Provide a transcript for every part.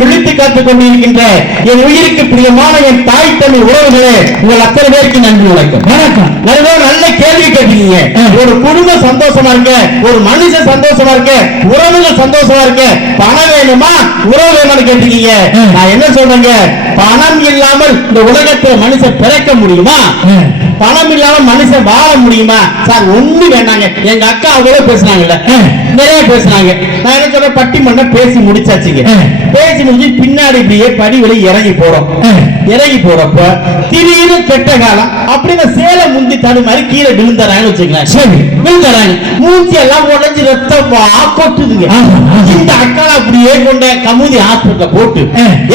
விழித்து காத்துக் கொண்டிருக்கின்ற என் உயிருக்கு பிரியமான என் தாய் தமிழ் உறவுகளே உங்கள் அத்தனை பேருக்கு நன்றி வணக்கம். வணக்கம். நல்ல கேள்வி கேட்டீங்க ஒரு குடும்பம் சந்தோஷமா இருக்க ஒரு மனுஷன் சந்தோஷமா இருக்க உறவுகள் சந்தோஷமா இருக்க பணம் வேணுமா உறவு வேணும்னு கேட்டீங்க. நான் என்ன சொல்றேங்க? பணம் இல்லாமல் இந்த உலகத்துல மனுஷன் பிறக்க முடியுமா. பணம் இல்லாம மனுஷன் வாழ முடியுமா? சார் ஒண்ணு வேண்டாங்க எங்க அக்கா அவங்களே பேசுனாங்கல்ல. நிறைய பேசுனாங்க நான் என்ன சொல்றேன்? பட்டிமன்றம் பேசி முடிச்சாச்சுங்க. பேசி முடிஞ்சு பின்னாடி இப்படியே படி வழி இறங்கி போறோம். இறங்கி போறப்ப திடீர்னு கெட்ட காலம். அப்படின்னு சேலை முந்தி தடுமாறி கீழே விழுந்துறாங்கன்னு வச்சுக்கலாம் சரி. விழுந்துறாங்க. மூஞ்சி எல்லாம் உடஞ்சு ரத்தம் கொட்டுதுங்க. இந்த அக்கா அப்படியே கொண்ட கமுதி ஹாஸ்பிட்டல போட்டு.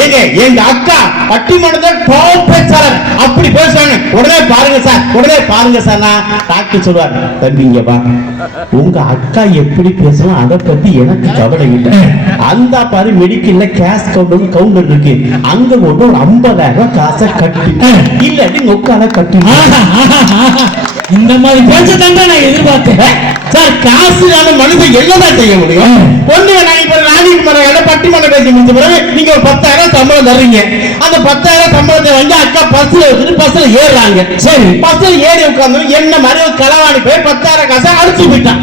ஏங்க எங்க அக்கா பட்டிமன்றத்தில் டாப் பேச்சாளர். அப்படி பேசுவாங்க உடனே பாருங்க சார் உடனே பாருங்க சார் டாக்டர் சொல்லுவார். தம்பிங்க வா உங்க அக்கா எப்படி பேசலாம் அதை பத்தி எனக்கு கவலை இல்லை. அந்த பாரு மெடிக்கல்ல கேஷ் கவுண்டர் கவுண்டர் இருக்கு. அங்க கொண்டு ஒரு ஐம்பதாயிரம் ரூபாய் காசை கட்டி. இல்லாட்டி நொக்கால கட்டி. இந்த மாதிரி பேச்ச தான் நான் எதிர்பார்த்தேன். சார் காசு இல்லாம மனுஷன் என்னதான் செய்ய முடியும்? ஒண்ணு நான் இப்ப ராணிக்கு மரம் பட்டி மரம் பேசி முடிஞ்ச பிறகு நீங்க ஒரு பத்தாயிரம் சம்பளம் தர்றீங்க. அந்த பத்தாயிரம் சம்பளத்தை வந்து அக்கா பஸ்ல வச்சுட்டு பஸ்ல ஏறுறாங்க. சரி. பஸ்ல ஏறி உட்கார்ந்து என்ன மாதிரி ஒரு போய் பத்தாயிரம் காசை அடிச்சு போயிட்டான்.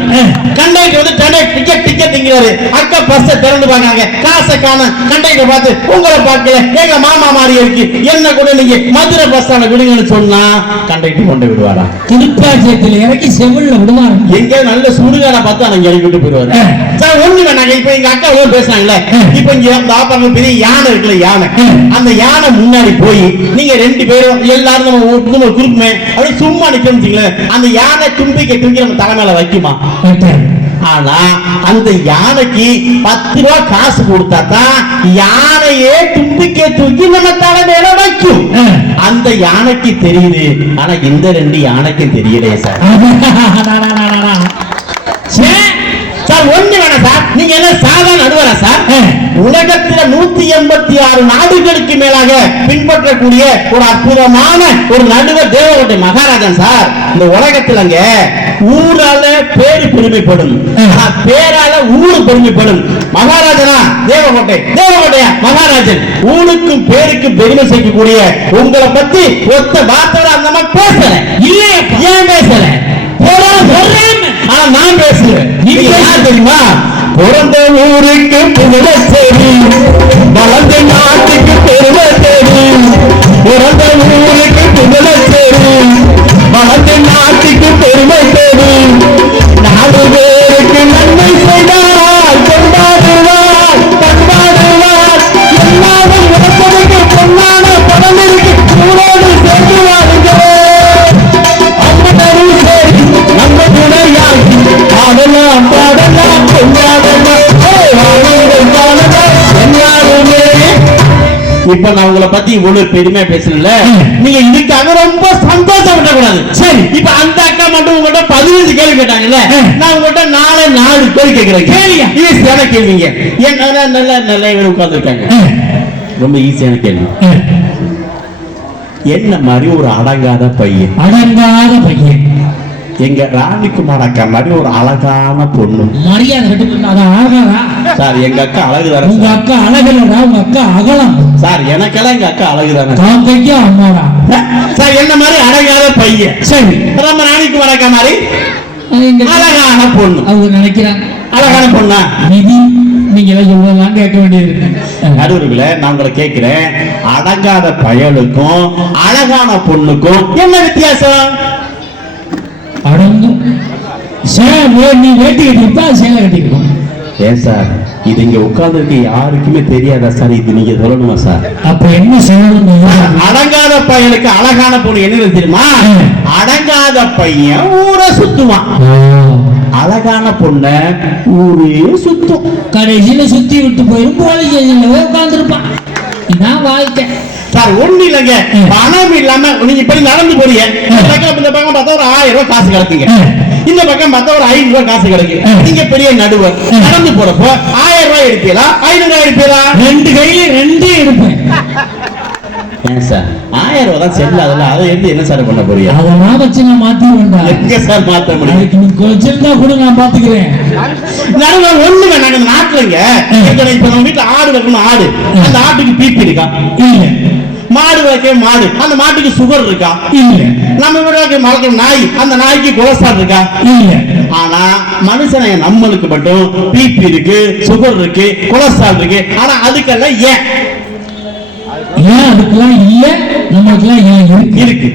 கண்டக்டர் வந்து கண்டக்டர் டிக்கெட் டிக்கெட் திங்கிறாரு அக்கா பஸ்ஸை திறந்து பார்க்கறாங்க. காசை காண கண்டக்டர் பார்த்து உங்களை பார்க்கல. எங்க மாமா இருக்கு. என்ன கூட நீங்க மதுரை பஸ் ஸ்டாண்ட விடுங்கன்னு சொன்னா கண்டக்டர் கொண்டு விடுவாரா திருப்பாச்சியத்தில் இறக்கி செவில்ல விடுவாங்க எங்க நல்ல சுடுகாட பார்த்து அவங்க இறங்கி விட்டு போயிருவாரு ஆ. சார் ஒண்ணு வேணாங்க இப்ப எங்க அக்கா எவ்வளவு பேசுனாங்கல்ல ஆ. இப்ப இங்க அந்த ஆப்பாங்க பெரிய யானை இருக்குல்ல யானை. அந்த யானை முன்னாடி போய் நீங்க ரெண்டு பேரும் எல்லாரும் நம்ம ஒரு- குரூப்மே அப்படியே சும்மா வச்சுங்களேன் அந்த யானை தும்பிக்கை தூக்கி நம்ம தலைமையில வைக்குமா? ஆனா அந்த யானைக்கு பத்து ரூபா காசு கொடுத்தா தான் யானையே தும்பிக்கை தூக்கி நம்ம தலைமையில வைக்கும். அந்த யானைக்கு தெரியுது ஆனா இந்த ரெண்டு யானைக்கும் தெரியலையே சார். ஒண்ணு வேணாம் சார். நீங்க என்ன சாதாரண நடுவரா சார். உலகத்துல நூத்தி எண்பத்தி ஆறு நாடுகளுக்கு மேலாக பின்பற்றக்கூடிய ஒரு அற்புதமான ஒரு நடுவர் தேவகோட்டை மகாராஜன் சார். இந்த உலகத்துலங்க ஊரால பேரு பெருமைப்படும். பேரால ஊரு பெருமைப்படும். மகாராஜனா? தேவகோட்டை. தேவகோட்டையா? மகாராஜன். ஊருக்கும் பேருக்கும் பெருமை சேர்க்கக்கூடிய உங்களை பத்தி ஒத்த வார்த்தை அந்த மாதிரி பேசல. இல்லையே ஏன் பேசல? சொல்றேன் ஆனா நான் பேசுறேன். நீங்க யார் தெரியுமா? பிறந்த ஊருக்கு புகழ சரி பத்தி இவ்வளவு பெருமையா பேசல நீங்க இதுக்காக ரொம்ப சந்தோஷப்படக்கூடாது சரி. இப்ப அந்த அக்கா மட்டும் உங்கள்ட்ட பதினஞ்சு கேள்வி கேட்டாங்கல்ல. நான் உங்கள்ட்ட நாலு நாலு கேள்வி கேட்கிறேன் கேளுங்க. ஈஸியான கேள்விங்க. ஏன் நல்ல நல்ல நல்ல இவர் உட்கார்ந்துருக்காங்க. ரொம்ப ஈஸியான கேள்வி. என்ன மாதிரி ஒரு அடங்காத பையன்? அடங்காத பையன். எங்க ராணிக்குமார் அக்கா மாதிரி ஒரு அழகான பொண்ணு. மரியாதை கட்டு சார் எங்க அக்கா அழகு உங்க தானே அக்கா அழகலடா உங்க அக்கா அகலம். சார் எனக்கெல்லாம் எங்க அக்கா அழகு தானே. காந்தைக்கா அம்மாடா சார் என்ன மாதிரி அழகாத பையன். சரி. நம்ம ராணிக்குமார் அக்கா மாதிரி அழகான பொண்ணு. அவங்க நினைக்கிறாங்க. அழகான பொண்ணா? நிதி நீங்க எல்லாம் சொல்றதெல்லாம் கேட்க வேண்டியது நடுவர்களே நான் உங்களை கேட்கிறேன். அடங்காத பயலுக்கும் அழகான பொண்ணுக்கும் என்ன வித்தியாசம்? சேலை நீ வேட்டி கட்டிப்பா சேலை கட்டிக்கணும் ஏன் சார்? இது இங்க உட்கார்ந்துருக்கு யாருக்குமே தெரியாதா சார்? இது நீங்க சொல்லணுமா சார்? அப்ப என்ன சொல்லணும்? அடங்காத பையனுக்கு அழகான பொண்ணு என்ன தெரியுமா. அடங்காத பையன் ஊரை சுத்துவான். அழகான பொண்ண ஊரே சுத்தும். கடைசியில சுத்தி விட்டு போயிரும். போலீஸ் ஸ்டேஷன்ல உட்காந்துருப்பான் இதான் வாழ்க்கை. சார் ஒண்ணு இல்லைங்க. பணம் இல்லாம நீங்க இப்படி நடந்து போறீங்க. இந்த பக்கம் பார்த்தா ஒரு ஆயிரம் ரூபாய் காசு கிடைக்குங்க. இந்த பக்கம் பார்த்தா ஒரு ஐநூறு ரூபாய் காசு கிடைக்கு ம். நீங்க பெரிய நடுவர். நடந்து போறப்போ ஆயிரம் ரூபாய் எடுப்பீங்களா? ஐநூறு ரூபாய் எடுப்பீங்களா? ரெண்டு கையில ரெண்டே ஏன் சார் ஆயிரம் ரூபாய் தான் செல்ல. அதெல்லாம் அதை எடுத்து என்ன சார் பண்ண போறீங்க? வச்சு நான் மாத்தி வேண்டாம் எங்க சார் முடியும்? நீ கொஞ்சம் தான் கூட நான் ஒண்ணு நாட்டுலங்க இப்ப இப்ப நம்ம வீட்டுல ஆடு வைக்கணும் ஆடு. அந்த ஆட்டுக்கு பிபி இருக்கா? இல்ல. மாடு வைக்க மாடு. அந்த மாட்டுக்கு சுகர் இருக்கா? இல்ல. நம்ம வீட்டுல வளர்க்குற நாய். அந்த நாய்க்கு கொலஸ்ட்ரால் இருக்கா? இல்ல. ஆனா மனுஷனை நம்மளுக்கு மட்டும் பிபி இருக்கு சுகர் இருக்கு கொலஸ்ட்ரால் இருக்கு. ஆனா அதுக்கெல்லாம் ஏன்? ஏன் அதுக்கெல்லாம் இல்ல? நம்மளுக்கெல்லாம் ஏன் இருக்கு? இருக்கு.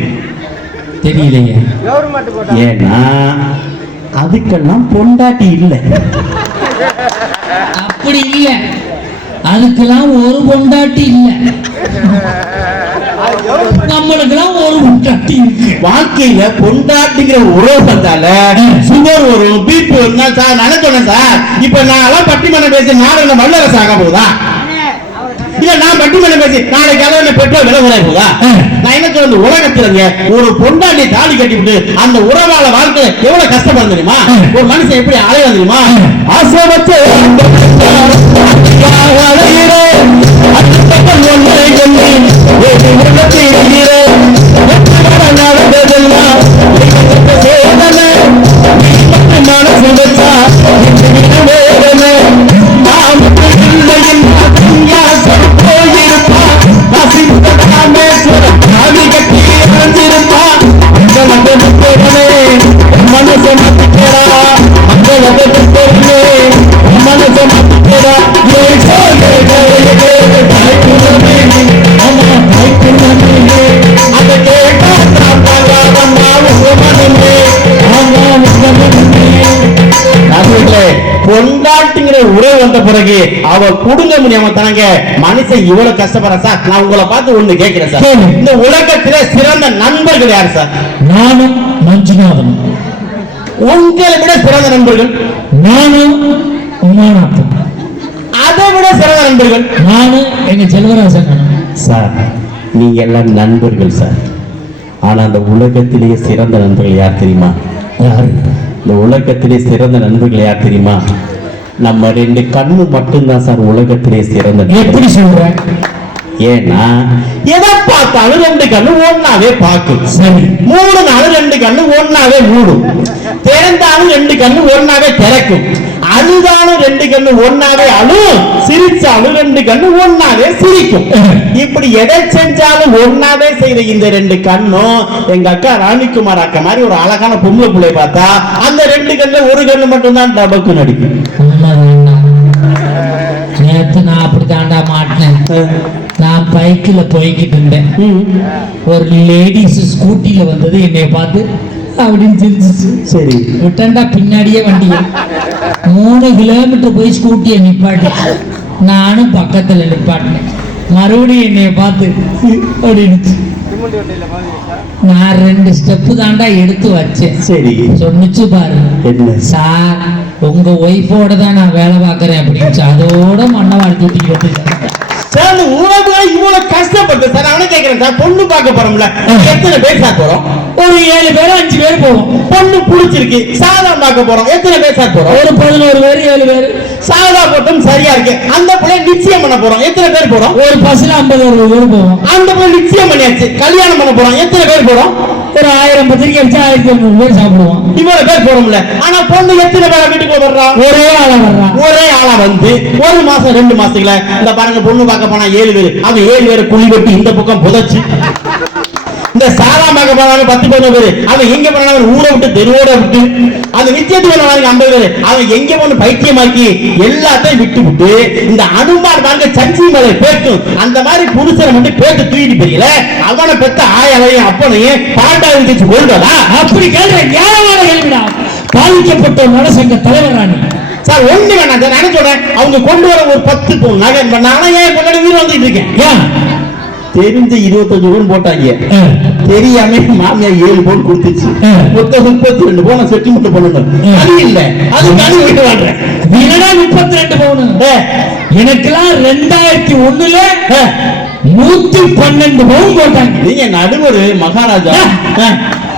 தெரியலையே. ஏன்னா அதுக்கெல்லாம் பொண்டாட்டி இல்லை. அப்படி இல்ல. அதுக்கெல்லாம் ஒரு பொண்டாட்டி இல்ல. நம்மளுக்கெல்லாம் ஒரு பொண்டாட்டி வாழ்க்கையில பொண்டாட்டிங்கிற உறவு வந்தால சுகர் வரும் பிபி வரும். நான் சார் நான் சொன்னேன் சார்? இப்ப நான் எல்லாம் பட்டிமன்றம் பேசி நாடு வல்லரசு ஆக போகுதா? இல்ல நான் பட்டிமன்றம் பேசி நாளைக்கு அளவு பெட்ரோல் விலை போதா நான் என்ன சொல்றது உலகத்துலங்க ஒரு பொண்டாட்டி தாலி கட்டிவிட்டு அந்த உறவால வாழ்க்கை எவ்வளவு கஷ்டப்படும் தெரியுமா ஒரு மனுஷன் எப்படி அலைய தெரியுமா ஆசை வச்சு உறவு வந்த பிறகு அவ குடுங்க முடியாம மனுஷன் இவ்வளவு கஷ்டப்படுற சார் நான் உங்களை பார்த்து ஒண்ணு கேட்கிறேன் சார். இந்த உலகத்திலே சிறந்த நண்பர்கள் யார் சார் நானும் மஞ்சுநாதன் உங்களை விட சிறந்த நண்பர்கள்? நானும் உமாநாதன். அதை விட சிறந்த நண்பர்கள்? நானும் எங்க செல்வராசன் அண்ணன். சார் நீங்க எல்லாம் நண்பர்கள் சார் ஆனா அந்த உலகத்திலேயே சிறந்த நண்பர்கள் யார் தெரியுமா? யாரு? இந்த உலகத்திலே சிறந்த நண்பர்கள் யார் தெரியுமா? நம்ம ரெண்டு கண்ணு மட்டும்தான் சார் உலகத்திலே சிறந்த. எப்படி சொல்ற? ஏன்னா எதை பார்த்தாலும் ரெண்டு கண்ணு ஒண்ணாவே பார்க்கும். சரி. மூணு நாள் ரெண்டு கண்ணு ஒண்ணாவே மூடும். திறந்தாலும் ரெண்டு கண்ணு ஒண்ணாவே திறக்கும். அழுதாலும் ரெண்டு கண்ணு ஒண்ணாவே அழும். சிரிச்சாலும் ரெண்டு கண்ணு ஒண்ணாவே சிரிக்கும். இப்படி எதை செஞ்சாலும் ஒண்ணாவே செய்த இந்த ரெண்டு கண்ணும் எங்க அக்கா ராணிக்குமார் அக்கா மாதிரி ஒரு அழகான பொம்பளை பிள்ளை பார்த்தா அந்த ரெண்டு கண்ணுல ஒரு கண்ணு மட்டும்தான் டபக்கு நடிக்கும் நேத்து நான் அப்படி தாண்டா மாட்டினேன். நான் பைக்கில் போய்கிட்டு இருந்தேன். ஒரு லேடிஸ் ஸ்கூட்டில வந்தது என்னை பார்த்து அப்படின்னு சிரிச்சிச்சு. சரி. விட்டண்டா பின்னாடியே வண்டியை. மூணு கிலோமீட்டர் போய் ஸ்கூட்டியை நிப்பாட்டி நானும் பக்கத்துல நிப்பாட்டினேன். மறுபடியும் என்னைய பார்த்து அப்படின்னுச்சு. நான் ரெண்டு ஸ்டெப்பு தாண்டா எடுத்து வச்சேன். சரி. சொன்னிச்சு பாரு என்ன? சார் உங்க ஒய்ஃபோட தான் நான் வேலை பார்க்கறேன் அப்படின்னு அதோட மண்ணவாள் தூக்கிட்டு வந்து சார் அந்த உறவுல இவ்வளவு கஷ்டப்பட்டு சார் அவனை கேட்கிறேன் சார் பொண்ணு பார்க்க போறோம்ல எத்தனை பேர் சார் போறோம்? ஒரு ஏழு பேர் அஞ்சு பேர் போவோம் பொண்ணு புடிச்சிருக்கு சாதா பார்க்க போறோம் எத்தனை பேர் சார் போறோம்? ஒரு பதினோரு பேர் ஏழு பேர். சாதா போட்டும் சரியா இருக்கு. அந்த பிள்ளை நிச்சயம் பண்ண போறோம். எத்தனை பேர் போறோம்? ஒரு பஸ்ல ஐம்பது அறுபது பேர் போவோம். அந்த பிள்ளை நிச்சயம் பண்ணியாச்சு. கல்யாணம் பண்ண போறோம். எத்தனை பேர் போறோம்? ஒரு ஆயிரம் பத்திரிக்கை அடிச்சு ஆயிரத்தி ஐநூறு பேர் சாப்பிடுவோம். இவ்வளவு பேர் போறோம்ல. ஆனா பொண்ணு எத்தனை பேர் வீட்டுக்கு வர்றா? ஒரே ஆளா வர்றான் ஒரே ஆளா வந்து ஒரு மாசம் ரெண்டு மாசத்துக்குள்ள இந்த பாருங்க பொண்ணு பார்க்க போனா ஏழு பேர். அந்த ஏழு பேர் குழி வெட்டி இந்த பக்கம் புதைச்சு. இந்த சாரா பார்க்க போனாலும் பத்து பதினோரு பேரு. அவன் எங்க போனாலும் ஊரை விட்டு தெருவோட விட்டு. அந்த நிச்சயத்துக்கு போனாலும் ஐம்பது பேரு. அவன் எங்க போன பைத்தியமாக்கி எல்லாத்தையும் விட்டு விட்டு இந்த அனுமான் பாருங்க சஞ்சி மலை பேட்டும் அந்த மாதிரி புருஷனை மட்டும் பேட்டு தூக்கிட்டு போயில அவனை பெத்த ஆயாலையும் அப்பனையும் பாண்டா இருந்துச்சு கொள்றதா அப்படி கேள்வி நியாயமான கேள்விடா. பாதிக்கப்பட்ட நலசங்க தலைவரானி சார் ஒண்ணு வேணாம் சார். நான் சொல்றேன்? அவங்க கொண்டு வர ஒரு பத்து நகை. பண்ணாங்க ஏன் கொண்டாடி வீடு வந்துட்டு இருக்கேன். ஏன்? தெரிஞ்சு இருபத்தஞ்சு பவுன் போட்டாங்க. தெரியாம மாமியார் ஏழு பவுன் கொடுத்துச்சு. மொத்தம் முப்பத்தி ரெண்டு பவுன் செட்டில்மெண்ட் பண்ணணும். அது இல்ல. அது கனி வீட்டு வாழ்றேன் என்னடா முப்பத்தி ரெண்டு பவுனு எனக்கெல்லாம் ரெண்டாயிரத்தி ஒண்ணுல நூத்தி பன்னெண்டு பவுன் போட்டாங்க. நீங்க நடுவர் மகாராஜா.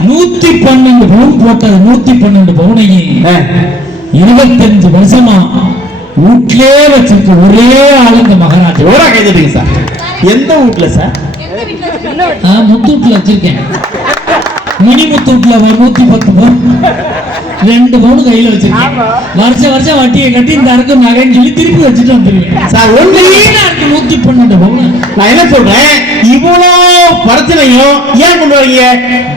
நூத்தி பன்னெண்டு பவுன் போட்டது நூத்தி பன்னெண்டு பவுனையும். இருபத்தஞ்சு வருஷமா வீட்லயே வச்சிருக்க ஒரே ஆளு இந்த மகாராஜா. ஜோரா கைதட்டுங்க சார். எந்த வீட்ல சார் எந்த வீட்ல ஆ, முத்தூட்ல வச்சிருக்கேன். மினி முத்தூட்ல ஒரு நூத்தி பத்து ரெண்டு பவுன் கையில வச்சிருக்கேன். வருஷம் வருஷம் வட்டியை கட்டி இந்த அருக்கு நகைன்னு சொல்லி திருப்பி வச்சுட்டு வந்துருவேன். சார் ஒண்ணு வீணா இருக்கு நூத்தி பன்னெண்டு பவுன் நான் என்ன சொல்றேன்? இவ்வளோ பிரச்சனையும் ஏன் கொண்டு வரீங்க?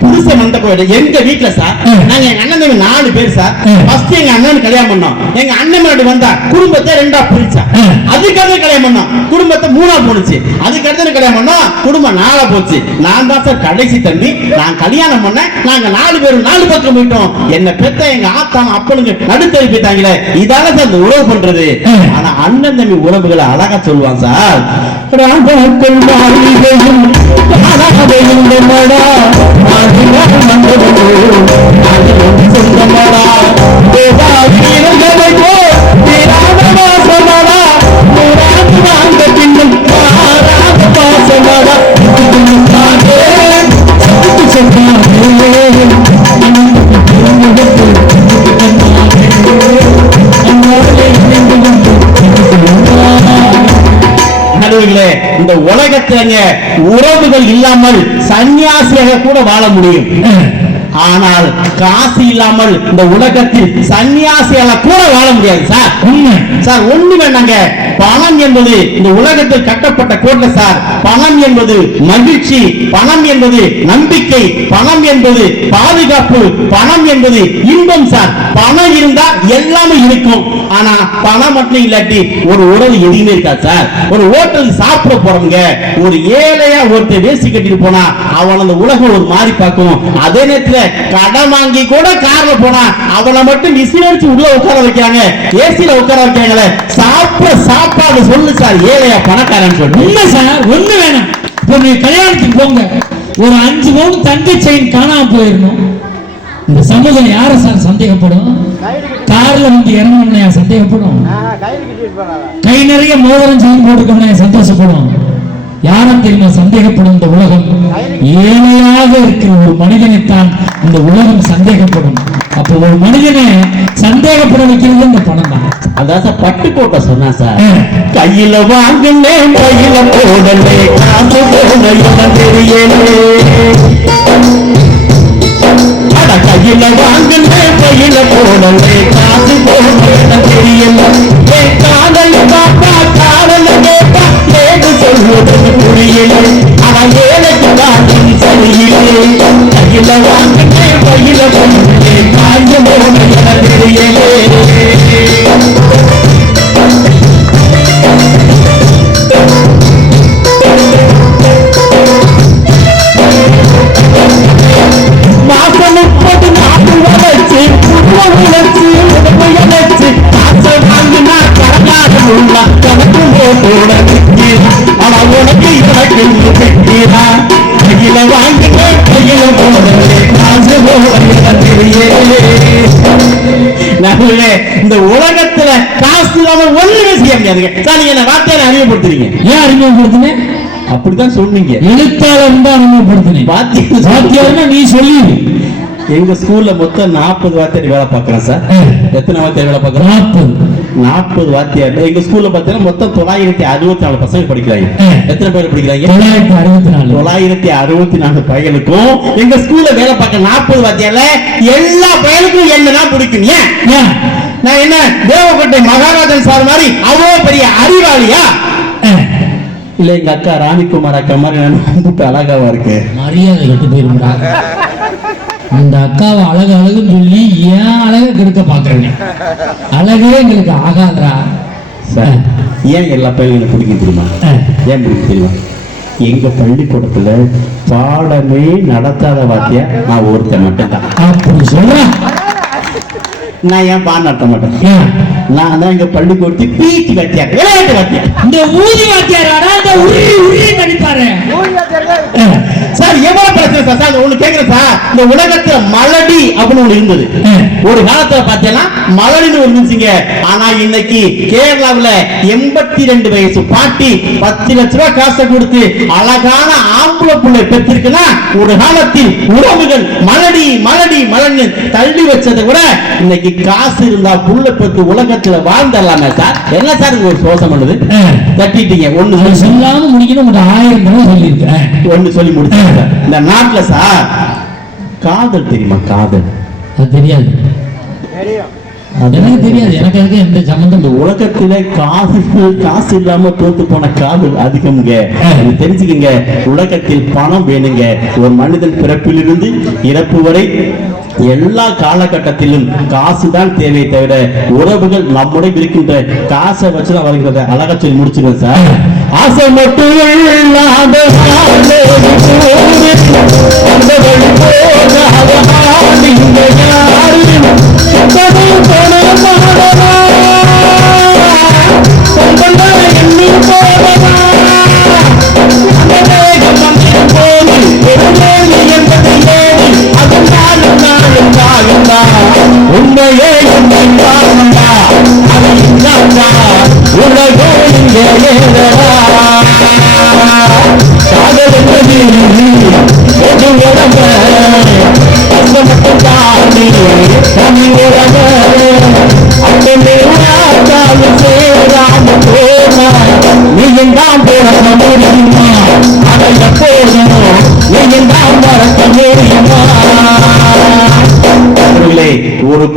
புதுசை வந்த போயிடு எங்க வீட்டுல சார். நாங்க எங்க அண்ணன் நாலு பேர் சார். ஃபர்ஸ்ட் எங்க அண்ணன் கல்யாணம் பண்ணோம். எங்க அண்ணன் முன்னாடி வந்தா குடும்பத்தை ரெண்டா பிரிச்சா. ம். அதுக்கடுத்து கல்யாணம் பண்ணோம். குடும்பத்தை மூணா போனுச்சு அதுக்கு அடுத்து கல்யாணம் பண்ணோம். குடும்பம் நாலா போச்சு. நான் தான் சார் கடைசி தம்பி. நான் கல்யாணம் பண்ணேன். நாங்க நாலு பேரும் நாலு பக்கம் போயிட்டோம். என்ன பெத்த எங்க ஆத்தான அப்பனுங்க நடுத்தறி போயிட்டாங்களே இதால சார் இந்த உறவு பண்றது. ஆனா அண்ணன் தம்பி உறவுகளை அழகா சொல்லுவான் சார் ராஜாக்கள் மாளிகையும் மன்னவனோ, ஆதிலும் சொந்தமடா, பின்னும் மாறாத பாசமடா. உலகத்திலங்க உறவுகள் இல்லாமல் சன்னியாசியாக கூட வாழ முடியும். ஆனால் காசு இல்லாமல் இந்த உலகத்தில் சன்னியாசியால கூட வாழ முடியாது சார். உண்மை. சார் ஒண்ணு வேண்டாங்க. பணம் என்பது இந்த உலகத்தில் கட்டப்பட்ட கோட்டை சார். பணம் என்பது மகிழ்ச்சி பணம் என்பது நம்பிக்கை பணம் என்பது பாதுகாப்பு பணம் என்பது இன்பம் சார். பணம் இருந்தா எல்லாமே இருக்கும். ஆனா பணம் மட்டும் இல்லாட்டி ஒரு உறவு எதுவுமே இருக்காது சார். ஒரு ஹோட்டல் சாப்பிட போறவங்க ஒரு ஏழையா ஒருத்தர் வேசி கட்டிட்டு போனா அவன் அந்த உலகம் ஒரு மாதிரி பார்க்கும். அதே நேரத்துல கடன் வாங்கி கூட கார்ல போனா அவனை மட்டும் விசில் அடிச்சு உள்ள உட்கார வைக்கிறாங்க. ஏசில உட்கார வைக்கிறாங்களே. சாப்பிட சாப்பாடு சொல்லு சார் ஏழையா பணக்காரன் சொல்லு உண்மை சார் ஒண்ணு வேணாம். இப்போ நீ கல்யாணத்துக்கு போங்க. ஒரு அஞ்சு பவுன் தங்க செயின் காணாம போயிடணும். இந்த சமூகம் யார சார் சந்தேகப்படும்? கார்ல வந்து இறங்கணும்னா சந்தேகப்படும்? கை நிறைய மோதிரம் செயின் போட்டுக்கணும் சந்தோஷப்படும்? யாரும் தெரியுமா சந்தேகப்படும் இந்த உலகம்? ஏழையாக இருக்கிற ஒரு மனிதனைத்தான் இந்த உலகம் சந்தேகப்படும். அப்போ ஒரு மனிதனை சந்தேகப்பட வைக்கிறது இந்த பணம் தான் அதான் சார் பட்டுக்கோட்டை சொன்னா சார். கையில வாங்கினே கையில போடலே காசு போன தெரியலே. கையில வாங்கினே கையில போடலே காசு போன தெரியல. காதல் பாப்பா காதல் கேட்டா ஏது அவன் ஏழைக்கு வாங்கி சரியில்லை கையில வாங்கிட்டே பயில போடலே காசு போன முடியாதுங்க சார் நீங்க வார்த்தையில அறிமுகப்படுத்துறீங்க. ஏன் அறிமுகப்படுத்தினேன் அப்படித்தான் சொன்னீங்க. எழுத்தாளர் தான் அறிமுகப்படுத்தினேன் வாத்தியம் வாத்தியார்னா நீ சொல்லி. எங்க ஸ்கூல்ல மொத்தம் நாற்பது வாத்தியார் வேலை பார்க்கறேன் சார். எத்தனை வாத்தியார் வேலை பார்க்கறோம் நாற்பது. நாற்பது வாத்தியார். எங்க ஸ்கூல்ல பார்த்தீங்கன்னா மொத்தம் தொள்ளாயிரத்தி அறுபத்தி நாலு பசங்க படிக்கிறாங்க. எத்தனை பேர் படிக்கிறாங்க? தொள்ளாயிரத்தி அறுபத்தி நாலு. தொள்ளாயிரத்தி அறுபத்தி நாலு பையனுக்கும் எங்க ஸ்கூல்ல வேலை பார்க்க நாற்பது வாத்தியார்ல எல்லா பையனுக்கும் என்னதான் பிடிக்கும் ஏன்? நான் என்ன தேவக்கோட்டை மகாராஜன் சார் மாதிரி அவ்வளவு பெரிய அறிவாளியா? இல்ல எங்க அக்கா ராணிகுமார் அக்கா மாதிரி நான் ரொம்ப அழகாவா இருக்கு மரியாதை கெட்டு போயிருந்தா இந்த அக்காவை அழகு அழகுன்னு சொல்லி ஏன் அழகை கெடுக்க பாக்குறேன் அழகே எங்களுக்கு ஆகாதரா சார் ஏன் எல்லா பையனுக்கும் பிடிக்கும் தெரியுமா? ஏன் பிடிக்கும் தெரியுமா? எங்க பள்ளிக்கூடத்துல பாடமே நடத்தாத வாத்தியா நான் ஒருத்தன் மட்டும்தான். அப்படி சொல்றேன் நான் ஏன் பான் நடத்த மாட்டேன்? நான் தான் இங்க பள்ளி கொடுத்து பீச்சு வாத்தியார் விளையாட்டு வாத்தியார் இந்த ஊதி வாத்தியார் இந்த உரி உரி கணிப்பாரு. சார் எவ்வளவு பிரச்சனை? சார் ஒண்ணு கேக்குறேன் சார் இந்த உலகத்துல மலடி அப்படின்னு ஒண்ணு இருந்தது. ம். ஒரு காலத்துல பாத்தீங்கன்னா மலடின்னு ஒரு இருந்துச்சுங்க. ஆனா இன்னைக்கு கேரளாவுல எண்பத்தி ரெண்டு வயசு பாட்டி பத்து லட்ச ரூபாய் காசை கொடுத்து அழகான ஆம்பளை புள்ளை பெற்றிருக்குன்னா ஒரு காலத்தில் உறவுகள் மலடி மலடி மலன்னு தள்ளி வச்சதை விட இன்னைக்கு காசு இருந்தா புள்ள பெற்று உலகத்துல வாழ்ந்துடலாமே சார். என்ன சார் ஒரு சோசம் பண்ணுது. தட்டிட்டீங்க ஒண்ணு சொல்லாம முடிக்கணும் ஆயிரம் சொல்லியிருக்கேன். ஒண்ணு சொல்லி முடிச்சாங்க இந்த நாட்டுல சார். காதல் தெரியுமா காதல்? அது தெரியாது. எனக்கு தெரியாது. எனக்கு அதுக்கு எந்த சம்மந்தம் இந்த உலகத்திலே காதல் காசு இல்லாம தோத்து போன காதல் அதிகம்ங்க. தெரிஞ்சுக்கங்க. உலகத்தில் பணம் வேணுங்க. ஒரு மனிதன் பிறப்பிலிருந்து இறப்பு வரை எல்லா காலகட்டத்திலும் காசு தான் தேவை தவிர உறவுகள் நம்முடன் இருக்கின்ற காசை வச்சுதான் வருகிறத அழகா சொல்லி முடிச்சிருவேன் சார். ஆசை மட்டும் இல்லாத போகாத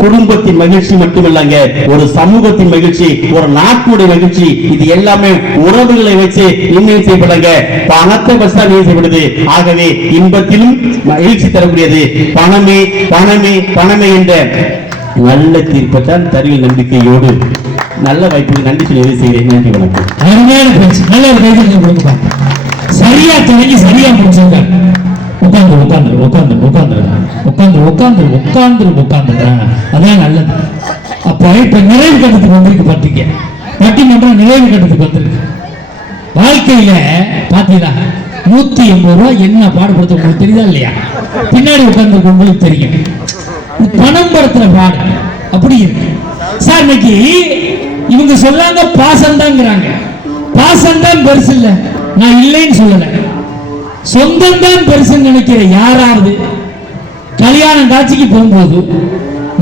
குடும்பத்தின் மகிழ்ச்சி மட்டுமில்லங்க ஒரு சமூகத்தின் மகிழ்ச்சி ஒரு நாட்டுடைய மகிழ்ச்சி இது எல்லாமே உறவுகளை வச்சு நிர்ணயம் செய்யப்படுங்க பணத்தை வச்சு தான் செய்யப்படுது. ஆகவே இன்பத்திலும் மகிழ்ச்சி தரக்கூடியது. பணமே பணமே பணமே என்ற நல்ல தீர்ப்பை தான் தருவி நம்பிக்கையோடு நல்ல வாய்ப்புக்கு நன்றி சொல்லி செய்கிறேன். நன்றி வணக்கம். நல்ல சரியா தொடங்கி சரியா முடிச்சிருக்காங்க உட்காந்து உட்காந்துரு உட்காந்து உட்காந்துரு உட்காந்து உட்காந்துரு உட்காந்துரு உட்காந்துரு அதான் நல்லது. அப்போ இப்ப நிறைவு கட்டத்துக்கு வந்திருக்கு பார்த்தீங்க பட்டிமன்றம் நிறைவு கட்டத்துக்கு வந்திருக்கு. வாழ்க்கையில பாத்தீங்களா? நூத்தி எண்பது ரூபாய் என்ன பாடுபடுத்த உங்களுக்கு தெரியுதா இல்லையா? பின்னாடி உட்கார்ந்து உங்களுக்கு தெரியும். பணம் படத்துல பாடு. அப்படி இருக்கு. சார் இன்னைக்கு இவங்க சொல்றாங்க பாசம் தாங்கிறாங்க பாசம் தான் பெருசு இல்ல. நான் இல்லைன்னு சொல்லலை. சொந்தம் தான் பெருசுன்னு நினைக்கிற யாராவது கல்யாணம் காட்சிக்கு போகும்போது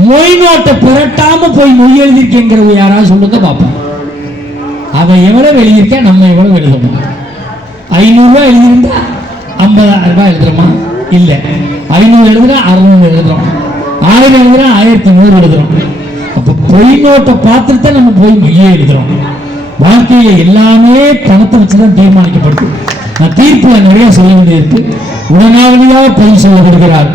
மொய் நோட்டை புரட்டாம போய் மொய் எழுதியிருக்கேங்கிறது யாராவது சொல்லுங்க பார்ப்போம். அவன் எவ்வளவு எழுதியிருக்கா நம்ம எவ்வளவு எழுதணும் ஐநூறு ரூபாய் எழுதியிருந்தா ஐம்பதாயிரம் ரூபாய் எழுதுறோமா? இல்ல. ஐநூறு எழுதுறா அறுநூறு எழுதுறோம். ஆயிரம் எழுதுறா ஆயிரத்தி நூறு எழுதுறோம். அப்போ பொய் நோட்டை பார்த்துட்டு தான் நம்ம போய் மொய்யே எழுதுறோம். வாழ்க்கையில எல்லாமே பணத்தை வச்சுதான் தீர்மானிக்கப்படுது. தீர்ப்பு நிறைய சொல்ல வேண்டியிருக்கு உடனடியாக பதில் சொல்ல கொடுக்கிறார்.